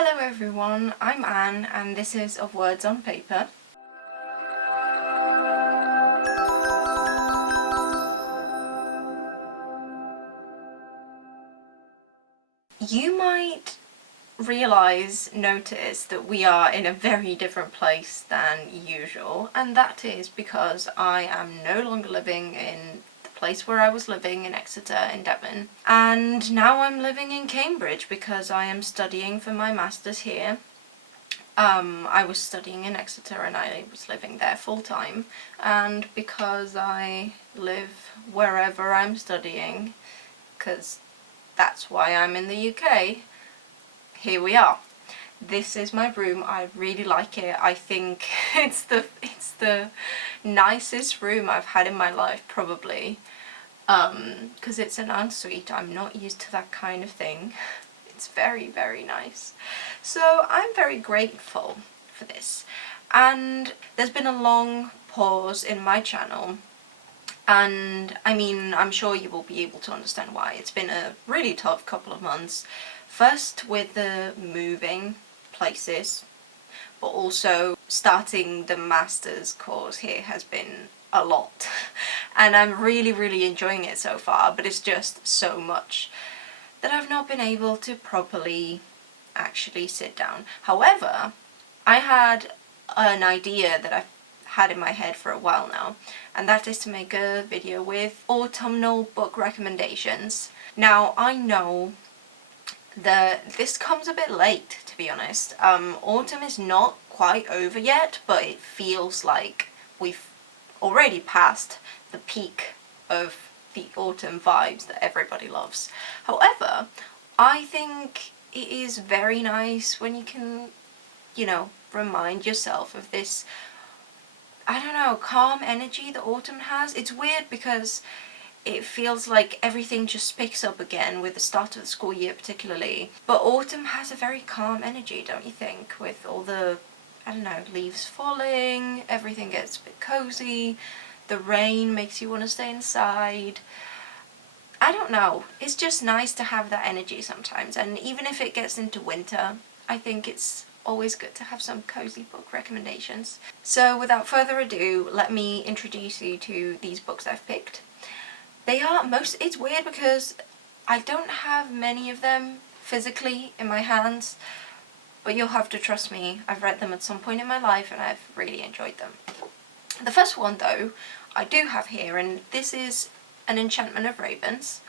Hello everyone, I'm Anne and this is Of Words on Paper. You might notice that we are in a very different place than usual, and that is because I am no longer living in the place where I was living in Exeter in Devon, and now I'm living in Cambridge because I am studying for my master's here. I was studying in Exeter and I was living there full time, and because I live wherever I'm studying, because that's why I'm in the UK, here we are. This is my room. I really like it. I think it's the nicest room I've had in my life, probably, because it's an ensuite. I'm not used to that kind of thing. It's very, very nice. So I'm very grateful for this. And there's been a long pause in my channel, and I mean, I'm sure you will be able to understand why. It's been a really tough couple of months. First with the moving places, but also starting the master's course here has been a lot. And I'm really, really enjoying it so far, but it's just so much that I've not been able to properly actually sit down. However, I had an idea that I've had in my head for a while now, and that is to make a video with autumnal book recommendations. Now, I know that this comes a bit late, to be honest. Autumn is not quite over yet, but it feels like we've already passed the peak of the autumn vibes that everybody loves. However, I think it is very nice when you can, remind yourself of this, I don't know, calm energy that autumn has. It's weird because it feels like everything just picks up again with the start of the school year particularly. But autumn has a very calm energy, don't you think? With all the, I don't know, leaves falling, everything gets a bit cozy, the rain makes you want to stay inside. I don't know, it's just nice to have that energy sometimes, and even if it gets into winter, I think it's always good to have some cozy book recommendations. So without further ado, let me introduce you to these books I've picked. It's weird because I don't have many of them physically in my hands, but you'll have to trust me, I've read them at some point in my life and I've really enjoyed them. The first one though, I do have here, and this is An Enchantment of Ravens.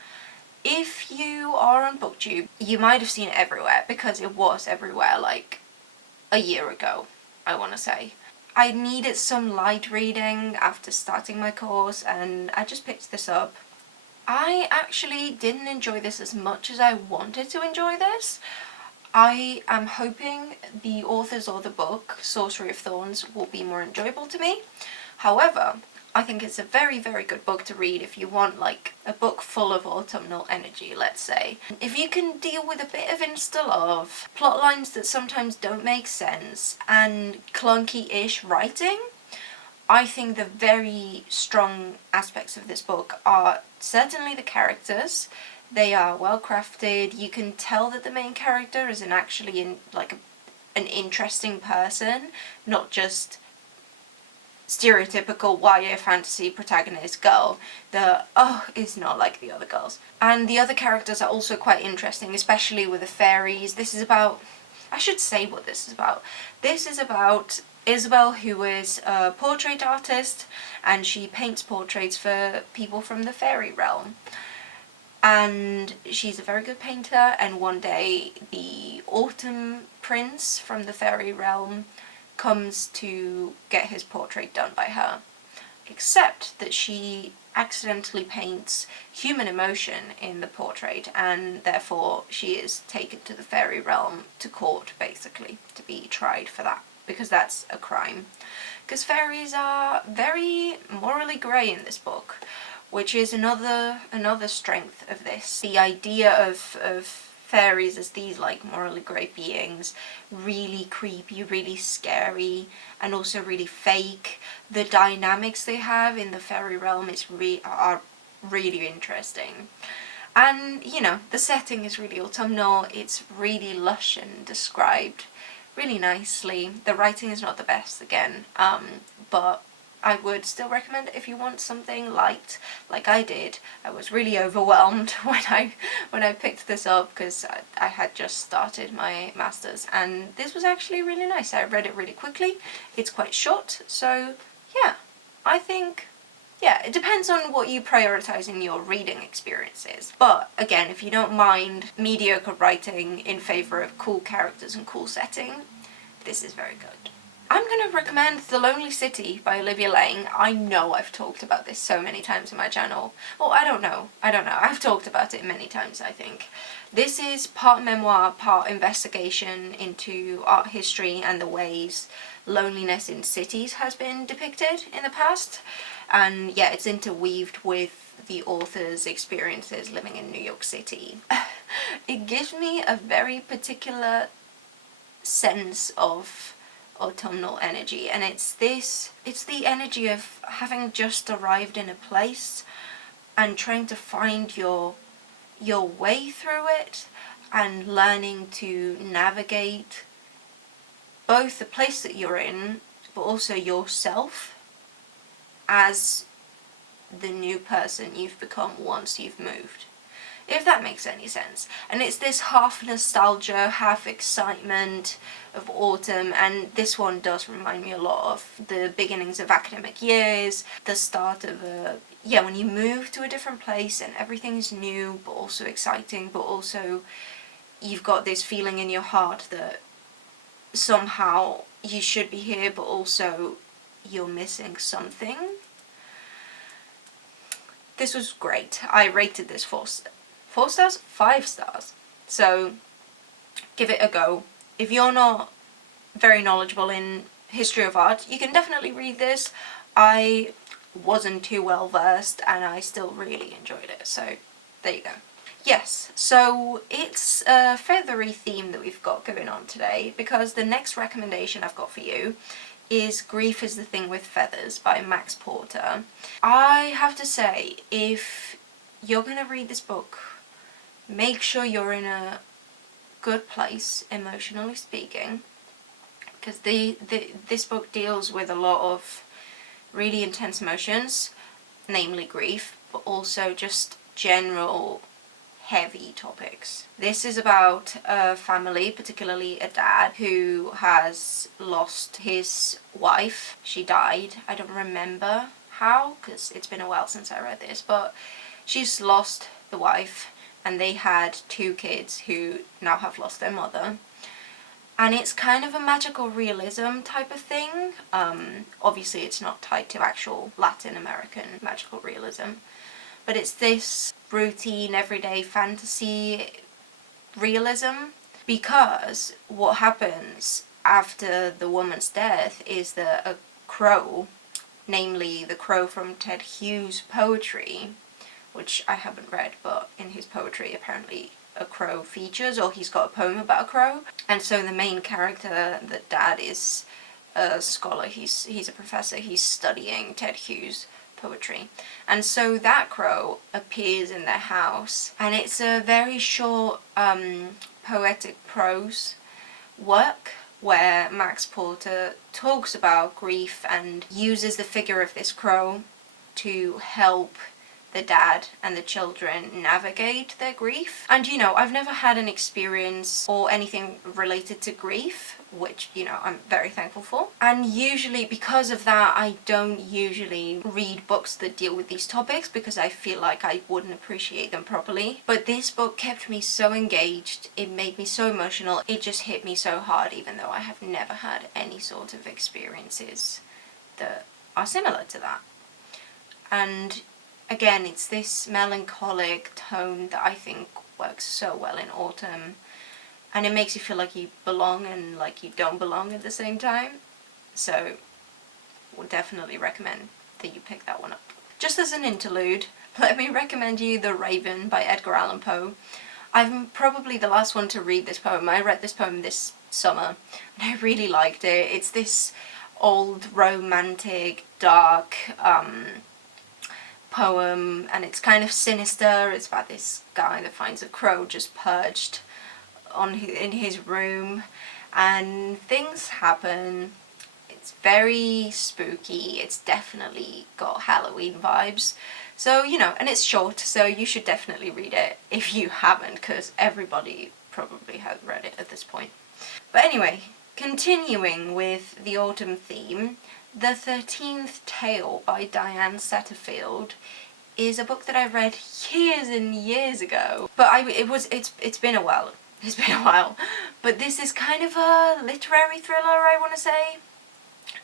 If you are on BookTube, you might have seen it everywhere because it was everywhere like a year ago, I want to say. I needed some light reading after starting my course and I just picked this up. I actually didn't enjoy this as much as I wanted to enjoy this. I am hoping the authors or the book, Sorcery of Thorns, will be more enjoyable to me. However, I think it's a very, very good book to read if you want like a book full of autumnal energy, let's say. If you can deal with a bit of insta-love, plot lines that sometimes don't make sense, and clunky-ish writing, I think the very strong aspects of this book are certainly the characters. They are well crafted. You can tell that the main character is an interesting person, not just stereotypical YA fantasy protagonist girl that, is not like the other girls. And the other characters are also quite interesting, especially with the fairies. I should say what this is about. This is about Isabel, who is a portrait artist, and she paints portraits for people from the fairy realm. And she's a very good painter, and one day the autumn prince from the fairy realm comes to get his portrait done by her, except that she accidentally paints human emotion in the portrait, and therefore she is taken to the fairy realm to court, basically, to be tried for that, because that's a crime. Because fairies are very morally grey in this book, which is another strength of this. The idea of fairies as these like morally grey beings, really creepy, really scary, and also really fake. The dynamics they have in the fairy realm are really interesting. And, you know, the setting is really autumnal, it's really lush and described really nicely. The writing is not the best, again, but I would still recommend it if you want something light, like I did. I was really overwhelmed when I picked this up, because I had just started my masters, and this was actually really nice. I read it really quickly. It's quite short, so yeah, I think, yeah, it depends on what you prioritize in your reading experiences. But again, if you don't mind mediocre writing in favor of cool characters and cool setting, this is very good. I'm going to recommend The Lonely City by Olivia Laing. I know I've talked about this so many times in my channel. Well, I don't know. I've talked about it many times, I think. This is part memoir, part investigation into art history and the ways loneliness in cities has been depicted in the past. And yeah, it's interweaved with the author's experiences living in New York City. It gives me a very particular sense of autumnal energy, and it's the energy of having just arrived in a place and trying to find your way through it, and learning to navigate both the place that you're in but also yourself as the new person you've become once you've moved, if that makes any sense. And it's this half nostalgia, half excitement of autumn, and this one does remind me a lot of the beginnings of academic years, the start of when you move to a different place and everything's new but also exciting, but also you've got this feeling in your heart that somehow you should be here but also you're missing something. This was great. I rated this 4 stars? 5 stars. So give it a go. If you're not very knowledgeable in history of art, you can definitely read this. I wasn't too well versed and I still really enjoyed it. So there you go. Yes, so it's a feathery theme that we've got going on today, because the next recommendation I've got for you is Grief is the Thing with Feathers by Max Porter. I have to say, if you're going to read this book, make sure you're in a good place, emotionally speaking, because this book deals with a lot of really intense emotions, namely grief, but also just general heavy topics. This is about a family, particularly a dad, who has lost his wife. She died. I don't remember how, because it's been a while since I read this, but she's lost the wife, and they had 2 kids who now have lost their mother. And it's kind of a magical realism type of thing. Obviously it's not tied to actual Latin American magical realism, but it's this routine, everyday fantasy realism, because what happens after the woman's death is that a crow, namely the crow from Ted Hughes' poetry, which I haven't read, but in his poetry apparently a crow features, or he's got a poem about a crow. And so the main character, the dad, is a scholar, he's a professor, he's studying Ted Hughes' poetry. And so that crow appears in their house, and it's a very short poetic prose work where Max Porter talks about grief and uses the figure of this crow to help the dad and the children navigate their grief. And you know, I've never had an experience or anything related to grief, which, you know, I'm very thankful for. And usually because of that, I don't usually read books that deal with these topics, because I feel like I wouldn't appreciate them properly. But this book kept me so engaged, it made me so emotional, it just hit me so hard, even though I have never had any sort of experiences that are similar to that. And again, it's this melancholic tone that I think works so well in autumn, and it makes you feel like you belong and like you don't belong at the same time. So would definitely recommend that you pick that one up. Just as an interlude, let me recommend you The Raven by Edgar Allan Poe. I'm probably the last one to read this poem. I read this poem this summer and I really liked it. It's this old romantic, dark poem, and it's kind of sinister. It's about this guy that finds a crow just perched in his room, and things happen. It's very spooky. It's definitely got Halloween vibes. So, you know, and it's short, so you should definitely read it if you haven't, because everybody probably has read it at this point. But anyway, continuing with the autumn theme, The 13th Tale by Diane Setterfield is a book that I read years and years ago. But it's been a while. It's been a while. But this is kind of a literary thriller, I want to say.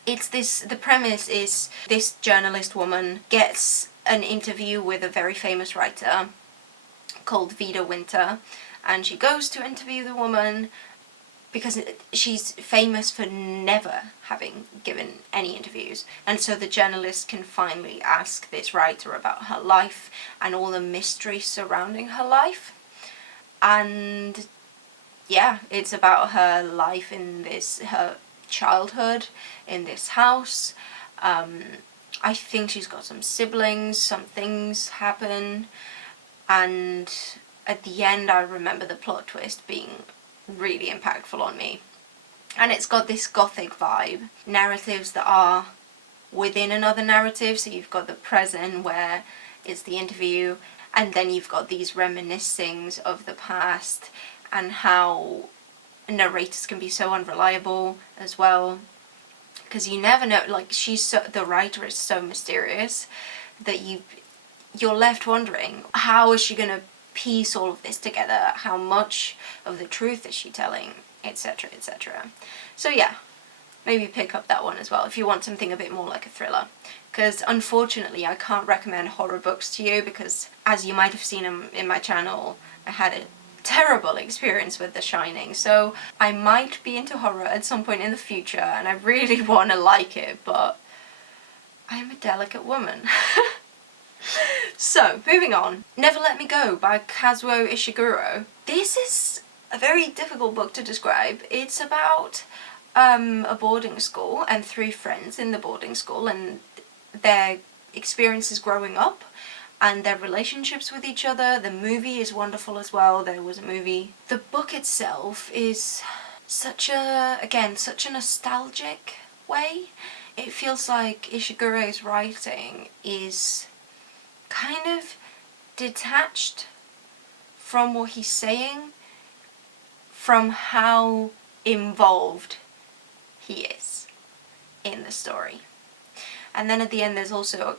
The premise is this journalist woman gets an interview with a very famous writer called Vida Winter, and she goes to interview the woman because she's famous for never having given any interviews, and so the journalist can finally ask this writer about her life and all the mystery surrounding her life. And yeah, it's about her life in her childhood in this house. I think she's got some siblings, some things happen, and at the end I remember the plot twist being really impactful on me. And it's got this gothic vibe, narratives that are within another narrative. So you've got the present where it's the interview, and then you've got these reminiscings of the past and how narrators can be so unreliable as well, because you never know. Like, the writer is so mysterious that you're left wondering, how is she gonna piece all of this together? How much of the truth is she telling, etc, etc. So yeah, maybe pick up that one as well if you want something a bit more like a thriller, because unfortunately I can't recommend horror books to you, because as you might have seen in my channel, I had a terrible experience with The Shining. So I might be into horror at some point in the future, and I really want to like it, but I'm a delicate woman. So, moving on. Never Let Me Go by Kazuo Ishiguro. This is a very difficult book to describe. It's about a boarding school and 3 friends in the boarding school and their experiences growing up and their relationships with each other. The movie is wonderful as well. There was a movie. The book itself is such a nostalgic way. It feels like Ishiguro's writing is kind of detached from what he's saying, from how involved he is in the story. And then at the end there's also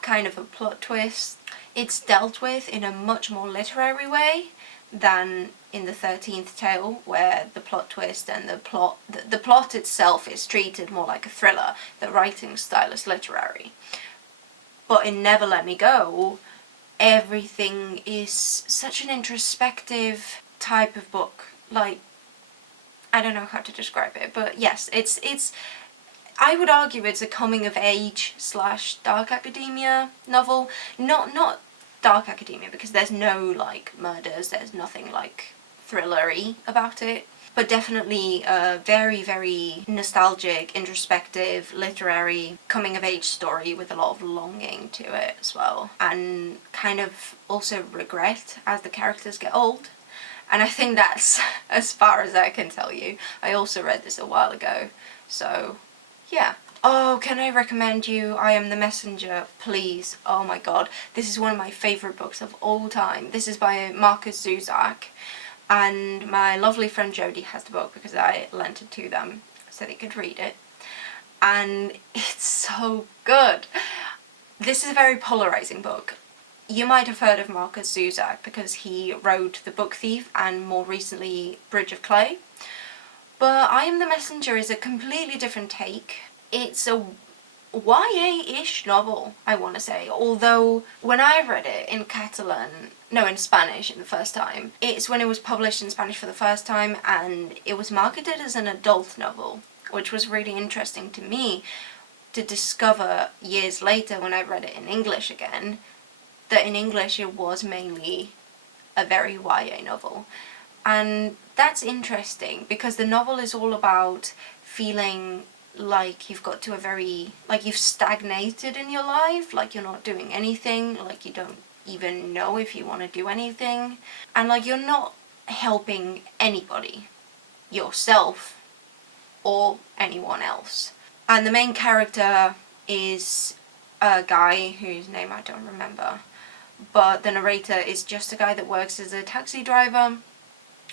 kind of a plot twist. It's dealt with in a much more literary way than in the 13th Tale, where the plot twist and the plot itself is treated more like a thriller. The writing style is literary. But in Never Let Me Go, everything is such an introspective type of book. Like, I don't know how to describe it, but yes, it's I would argue it's a coming of age / dark academia novel. Not dark academia, because there's no like murders, there's nothing like thrillery about it. But definitely a very, very nostalgic, introspective, literary coming-of-age story with a lot of longing to it as well. And kind of also regret as the characters get old. And I think that's as far as I can tell you. I also read this a while ago, so yeah. Oh, can I recommend you I Am the Messenger, please? Oh my god, this is one of my favourite books of all time. This is by Markus Zusak. And my lovely friend Jodie has the book because I lent it to them so they could read it. And it's so good. This is a very polarising book. You might have heard of Markus Zusak because he wrote The Book Thief and more recently Bridge of Clay. But I Am the Messenger is a completely different take. It's a YA-ish novel, I want to say, although when I read it in in Spanish in the first time, it's when it was published in Spanish for the first time, and it was marketed as an adult novel, which was really interesting to me to discover years later when I read it in English again, that in English it was mainly a very YA novel. And that's interesting because the novel is all about feeling like you've got to a very, like you've stagnated in your life, like you're not doing anything, like you don't even know if you want to do anything, and like you're not helping anybody, yourself or anyone else. And the main character is a guy whose name I don't remember, but the narrator is just a guy that works as a taxi driver,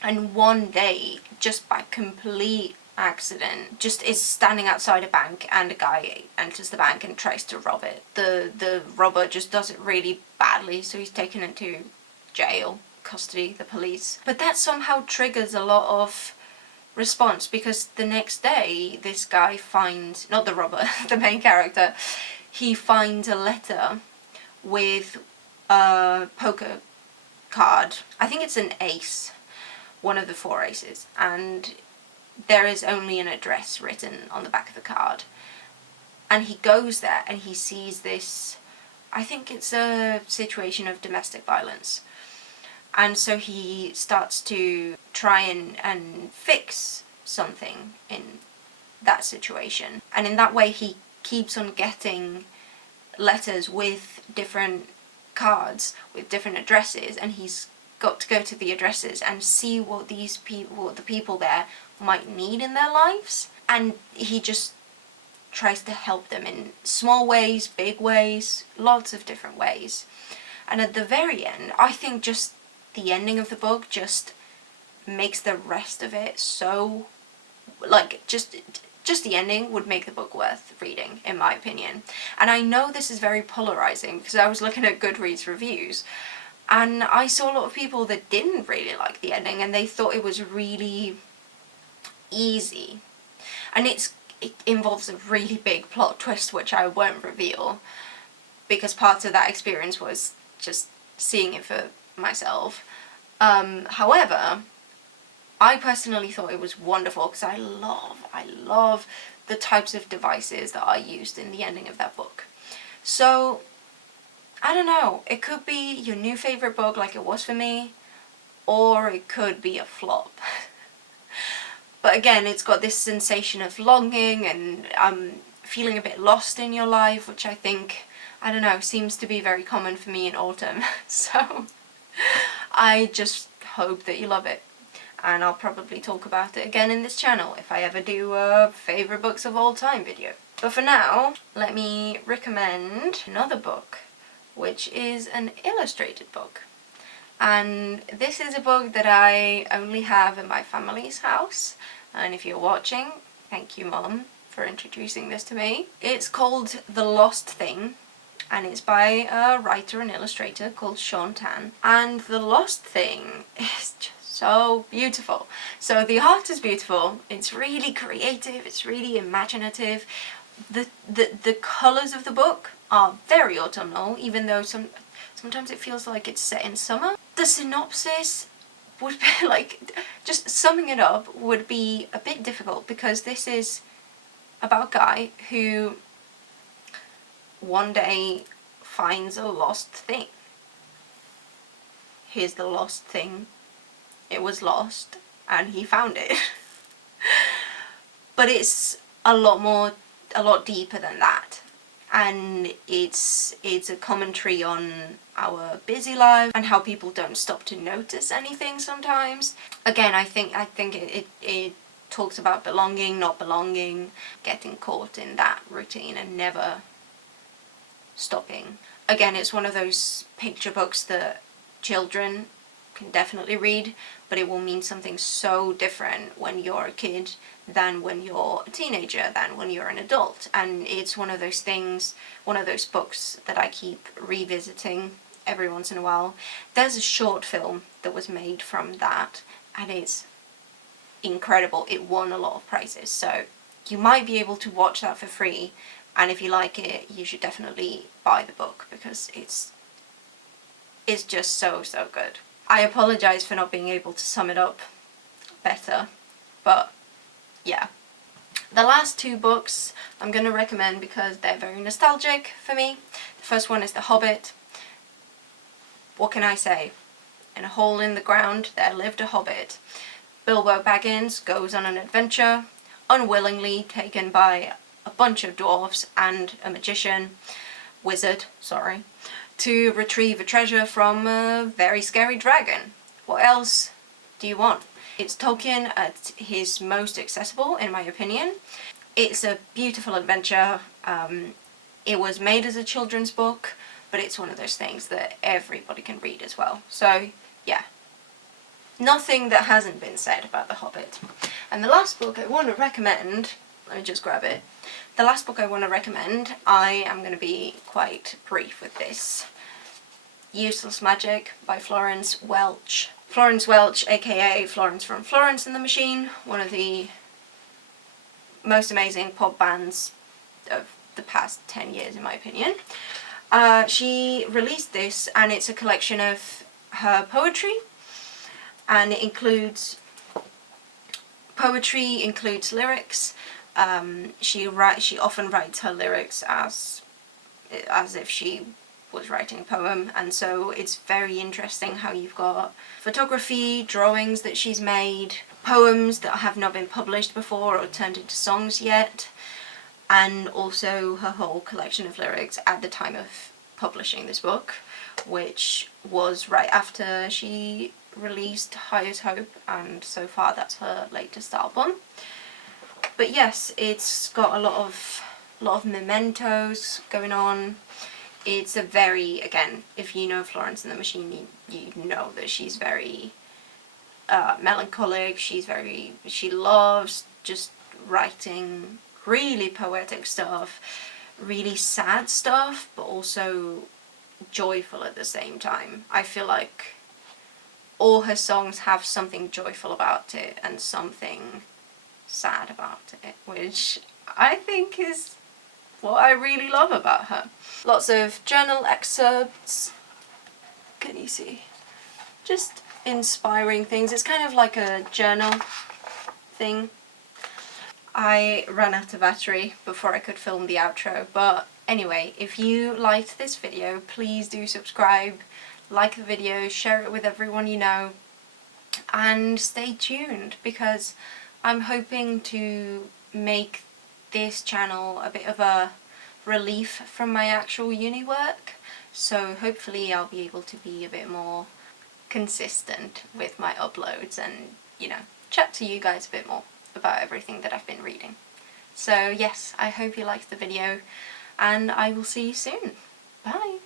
and one day, just by complete accident, just is standing outside a bank, and a guy enters the bank and tries to rob it. The robber just does it really badly, so he's taken into jail, custody, the police. But that somehow triggers a lot of response, because the next day this guy finds, not the robber, the main character, he finds a letter with a poker card. I think it's an ace, one of the 4 aces, and there is only an address written on the back of the card. And he goes there and he sees this, I think it's a situation of domestic violence. And so he starts to try and fix something in that situation. And in that way he keeps on getting letters with different cards, with different addresses, and he's got to go to the addresses and see what these people, what the people there might need in their lives. And he just tries to help them in small ways, big ways, lots of different ways. And at the very end, I think just the ending of the book just makes the rest of it so, like, just the ending would make the book worth reading, in my opinion. And I know this is very polarizing, because I was looking at Goodreads reviews, and I saw a lot of people that didn't really like the ending, and they thought it was really easy. And it involves a really big plot twist, which I won't reveal, because part of that experience was just seeing it for myself. However, I personally thought it was wonderful, because I love the types of devices that are used in the ending of that book. So, I don't know, it could be your new favourite book like it was for me, or it could be a flop. But again, it's got this sensation of longing and feeling a bit lost in your life, which I think, I don't know, seems to be very common for me in autumn. So I just hope that you love it, and I'll probably talk about it again in this channel if I ever do a favourite books of all time video. But for now, let me recommend another book, which is an illustrated book. And this is a book that I only have in my family's house, and if you're watching, thank you Mom for introducing this to me. It's called The Lost Thing, and it's by a writer and illustrator called Shaun. And The Lost Thing is just so beautiful. So the art is beautiful, it's really creative, it's really imaginative. The colours of the book are very autumnal, even though sometimes it feels like it's set in summer. The synopsis would be like, just summing it up would be a bit difficult, because this is about a guy who one day finds a lost thing. Here's the lost thing. It was lost and he found it. But it's a lot deeper than that. And it's a commentary on our busy lives and how people don't stop to notice anything sometimes. Again, I think it talks about belonging, not belonging, getting caught in that routine and never stopping. Again, it's one of those picture books that children can definitely read, but it will mean something so different when you're a kid than when you're a teenager, than when you're an adult. And it's one of those things, one of those books that I keep revisiting every once in a while. There's a short film that was made from that, and it's incredible. It won a lot of prizes, so you might be able to watch that for free, and if you like it, you should definitely buy the book, because it's just so good. I apologise for not being able to sum it up better, but yeah. The last 2 books I'm going to recommend because they're very nostalgic for me. The first one is The Hobbit. What can I say? In a hole in the ground there lived a hobbit. Bilbo Baggins goes on an adventure unwillingly taken by a bunch of dwarves and a wizard, to retrieve a treasure from a very scary dragon. What else do you want? It's Tolkien at his most accessible, in my opinion. It's a beautiful adventure. It was made as a children's book, but it's one of those things that everybody can read as well. So, yeah. Nothing that hasn't been said about The Hobbit. And the last book I want to recommend, let me just grab it. The last book I want to recommend, I am going to be quite brief with this. Useless Magic by Florence Welch. Florence Welch, aka Florence from Florence and the Machine, one of the most amazing pop bands of the past 10 years in my opinion. She released this, and it's a collection of her poetry, and it includes poetry, includes lyrics. She often writes her lyrics as if she was writing a poem, and so it's very interesting how you've got photography, drawings that she's made, poems that have not been published before or turned into songs yet, and also her whole collection of lyrics at the time of publishing this book, which was right after she released Highest Hope, and so far that's her latest album. But yes, it's got a lot of mementos going on. It's a very, again, if you know Florence and the Machine, you know that she's very melancholic. She loves just writing really poetic stuff, really sad stuff, but also joyful at the same time. I feel like all her songs have something joyful about it and something sad about it, which I think is what I really love about her. Lots of journal excerpts. Can you see? Just inspiring things. It's kind of like a journal thing. I ran out of battery before I could film the outro, but anyway, if you liked this video, please do subscribe, like the video, share it with everyone you know, and stay tuned, because I'm hoping to make this channel a bit of a relief from my actual uni work, so hopefully I'll be able to be a bit more consistent with my uploads and, you know, chat to you guys a bit more about everything that I've been reading. So yes, I hope you liked the video, and I will see you soon. Bye!